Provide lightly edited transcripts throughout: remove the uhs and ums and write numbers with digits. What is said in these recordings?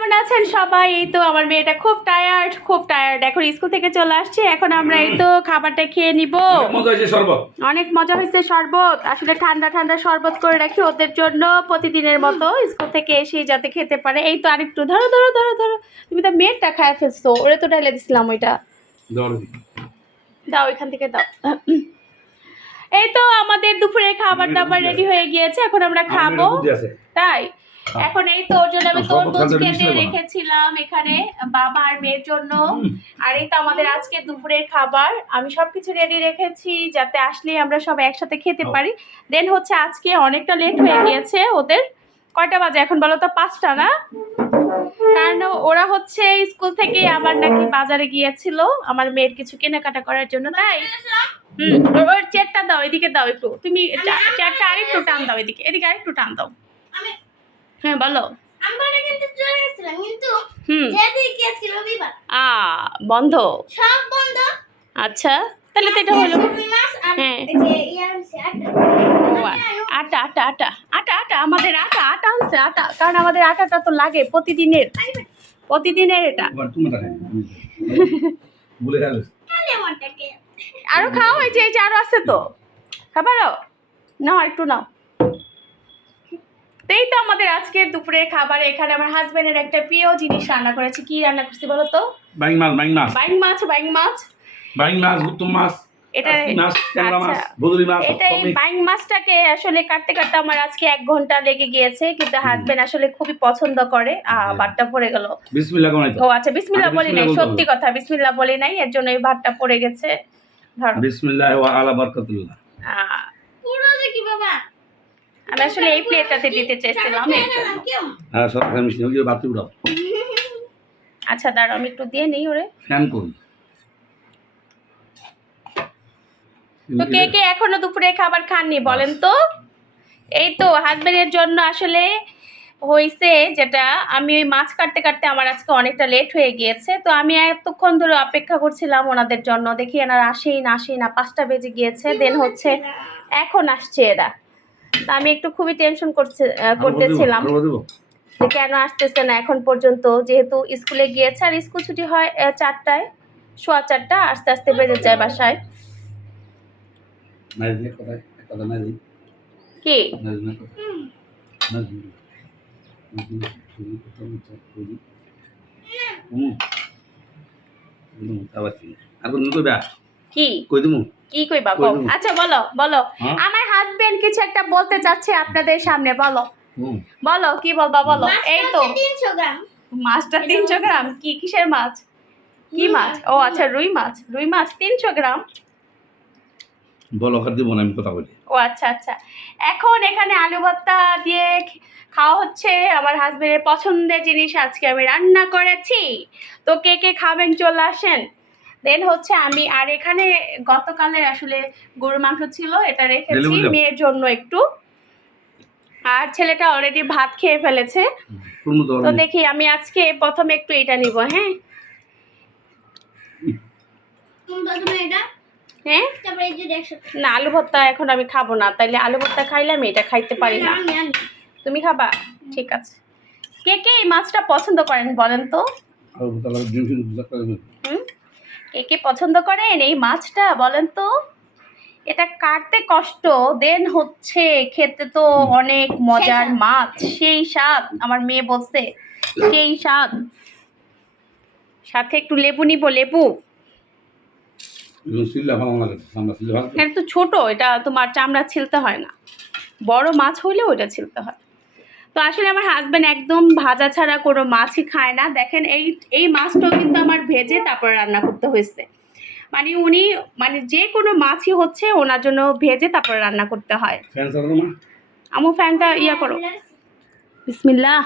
কেমন আছেন সবাই? এই তো আমার মেয়েটা খুব টায়ার্ড এখন স্কুল থেকে চলে আসছে। এখন আমরা এই তো খাবারটা খেয়ে নিব। অনেক মজা হয়েছে শরবত। আসলে ঠান্ডা ঠান্ডা শরবত করে রাখি ওদের জন্য প্রতিদিনের মতো, স্কুল থেকে এসে যাতে খেতে পারে। এই তো আরেকটু ধরো ধরো ধরো ধরো, তুমি তো মেয়েরটা খায় ফেলছো, ওরে তো ঢেলে দিছিলাম ওইটা। দাও ওইখান থেকে দাও। এই তো আমাদের দুপুরে খাবার দাবার রেডি হয়ে গিয়েছে, এখন আমরা খাবো। তাই এখন এই তো ওর জন্য আমি তরমুজ কেটে রেখেছিলাম এখানে বাবা আর মেয়ের জন্য। আর এই তো আমাদের আজকে দুপুরের খাবার আমি সবকিছু রেডি রেখেছি যাতে আসলে আমরা সবাই একসাথে খেতে পারি। দেন হচ্ছে আজকে অনেকটা লেট হয়ে গিয়েছে ওদের। কয়টা বাজে এখন বলো তো? 5টা না? কারণ ওরা হচ্ছে স্কুল থেকে আবার নাকি বাজারে গিয়েছিল আমার মেয়ের কিছু কেনাকাটা করার জন্য। তাই ওর চেয়ারটা দাও, এদিকে দাও একটু, তুমি চেয়ারটা আরেকটু টান দাও, এদিকে এদিকে আরেকটু টান দাও। হ্যাঁ বলো। বন্ধ সব বন্ধ। আচ্ছা তাহলে তো এটা হলো হ্যাঁ আটা আটা আটা আটা আটা আমাদের আটা আটা আনছে আটা, কারণ আমাদের আটাটা তো লাগে প্রতিদিনের এটা। আরো খাও, এই যে আরো আছে তো, খাবারও নাও একটু নাও। এই তো আমাদের আজকের দুপুরের খাবার। এখানে আমার হাজবেন্ডের একটা প্রিয় জিনিস রান্না করেছি। কি রান্না করছি বলো তো? বাইং মাছ এটা এই বাইং মাছটাকে আসলে কাটতে কাটতে আমার আজকে 1 ঘন্টা লেগে গিয়েছে, কিন্তু হাজবেন্ড আসলে খুবই পছন্দ করে। ভাতটা পড়ে গেল। বিসমিল্লাহ কোনাই তো। ও আচ্ছা বিসমিল্লাহ বলি নাই, সত্যি কথা বিসমিল্লাহ বলি নাই, এর জন্য এই ভাতটা পড়ে গেছে। ধরো বিসমিল্লাহ ওয়া আলা বারাকাতুল্লাহ। পুরো দেখি বাবা। আমি আসলে এই প্লেটটাতে দিতে চাইছিলাম এর জন্য। হ্যাঁ সব মিশিয়ে ওই ভাত উড়াও। আচ্ছা দাঁড়াও আমি একটু দিয়ে নেই ওরে। ফ্যান কই? তো কে কে এখনো দুপুরে খাবার খাননি বলেন তো? এই তো হাজবেন্ডের জন্য আসলে হয়েছে যেটা, আমি ওই মাছ কাটতে কাটতে আমার আজকে অনেকটা লেট হয়ে গিয়েছে। তো আমি এতক্ষণ ধরে অপেক্ষা করছিলাম ওনাদের জন্য, দেখি এনারা আসেই না 5টা বেজে গিয়েছে। দেন হচ্ছে এখন আসছে এরা। তা আমি একটু খুবই টেনশন করতেছিলাম যে কেন আসতেছে না এখন পর্যন্ত, যেহেতু স্কুলে গিয়েছে আর স্কুল ছুটি হয় 4টায়, 4:15, আস্তে আস্তে বেজে যায় বাসায়। কি কি কইবা? আচ্ছা বলো। আমার হাজবেন্ড কিছু একটা বলতে চাচ্ছে আপনাদের সামনে, বলো কি বলবা বলো। এই তো 300 গ্রাম। মাছটা 300 গ্রাম? কিসের মাছ? কি মাছ? ও আচ্ছা রুই মাছ 300 গ্রাম। বলো খাদ্য মনে আমি কথা বলি। ও আচ্ছা এখন এখানে আলু ভর্তা দিয়ে খাওয়া হচ্ছে। আমার হাজবেন্ডের পছন্দের জিনিস আজকে আমি রান্না করেছি। তো কে কে খাবেন চলে আসেন। দেন হচ্ছে আমি আর এখানে গতকালের আসলে গরুর মাংস ছিল, এটা রেখেছি মেয়ের জন্য একটু। আর ছেলেটা অলরেডি ভাত খেয়ে ফেলেছে। তো দেখি আমি আজকে প্রথমে একটু এটা নিব। হ্যাঁ হ্যাঁ না আলু ভর্তা এখন আমি খাবো না, তাইলে আলু ভর্তা খাইলে আমি এটা খাইতে পারি না। তুমি খাবা? ঠিক আছে। কে কে এই মাছটা পছন্দ করেন বলেন তো? কে কে পছন্দ করেন এই মাছটা বলেন তো? এটা কাটতে কষ্ট, দেন হচ্ছে খেতে তো অনেক মজার মাছ, সেই স্বাদ। আমার মেয়ে বলছে সেই স্বাদ। সাথে একটু লেবু নিব, লেবু। এটা তো ছোট, এটা তোমার চামড়া ছিলতে হয় না, বড় মাছ হইলে ওইটা ছিলতে হয়। তো আসলে আমার হাজবেন্ড একদম ভাজা ছাড়া কোনো মাছই খায় না। দেখেন এই মাছটাও কিন্তু আমার ভেজে তারপরে রান্না করতে হয়েছে। মানে উনি যে কোনো মাছই হচ্ছে ওনার জন্য ভেজে তারপরে রান্না করতে হয়। আমু ফ্যানটা ইয়া করো। বিসমিল্লাহ।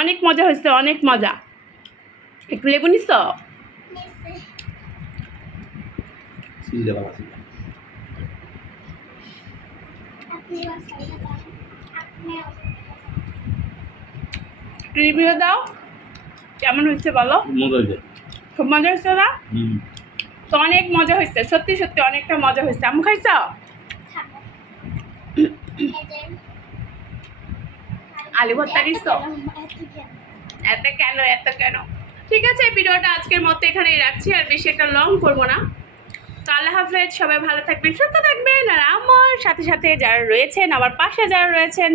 অনেক মজা হয়েছে, অনেক মজা। একটু লেবু নিস? রিভিউ দাও কেমন হয়েছে বলো। খুব মজা হয়েছে না? তো অনেক মজা হয়েছে, সত্যি অনেকটা মজা হয়েছে। আম্মু খাইছ? আলু ভর্তা দিস তো? এত কেন? ঠিক আছে, ভিডিওটা আজকের মতো এখানেই রাখছি, আর বেশি একটা লং করবো না। তো আল্লাহ হাফেজ, সবাই ভালো থাকবেন, সুস্থ থাকবেন। আর আমার সাথে সাথে যারা রয়েছেন, আমার পাশে যারা রয়েছেন,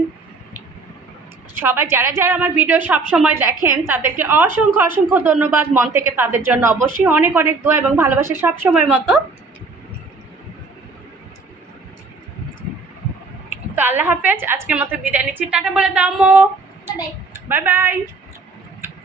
সবাই যারা যারা আমার ভিডিও সব সময় দেখেন, তাদেরকে অসংখ্য ধন্যবাদ মন থেকে। তাদের জন্য অবশ্যই অনেক অনেক দোয়া এবং ভালোবাসা সব সময়ের মতো। তো আল্লাহ হাফেজ, আজকের মতো বিদায় নিচ্ছি। টাটা বলে দাও। বাই। Bye bye.